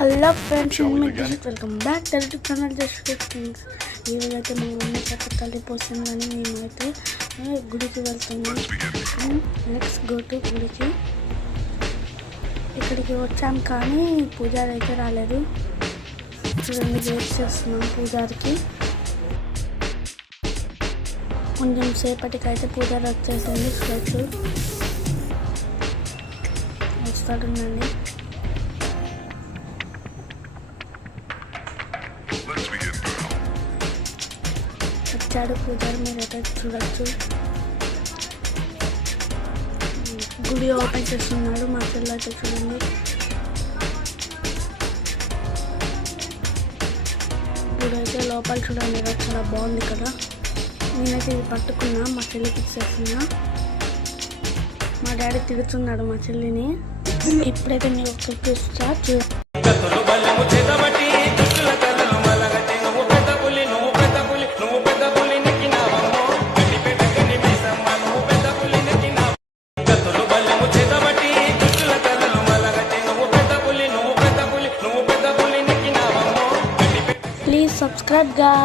Hello friends, welcome back to channel just things. ఈరోజు అయితే మా మమ్మీ తల్లి పోస్తుంది కానీ మేమైతే గుడికి వెళ్తున్నాం. లెట్స్ గో టు గుడికి. ఇక్కడికి వచ్చాం కానీ పూజారి అయితే రాలేదు. చూడండి, వెయిట్ చేస్తున్నాం పూజారికి. కొంచెం సేపటికైతే పూజారి వచ్చేసింది. చూడొచ్చు, వస్తాడుందండి. వచ్చాడు పూజారి, మీరైతే చూడొచ్చు. గుడి ఓపెన్ చేస్తున్నాడు మా చెల్లి అయితే. చూడండి, గుడి అయితే లోపల చూడండి, చాలా బాగుంది కదా. నేనైతే ఇది పట్టుకున్నా, మా చెల్లికి ఇచ్చేస్తున్నా. మా డాడీ తిడుతున్నాడు మా చెల్లిని. ఇప్పుడైతే మీరు చూపిస్తా. Please subscribe guys.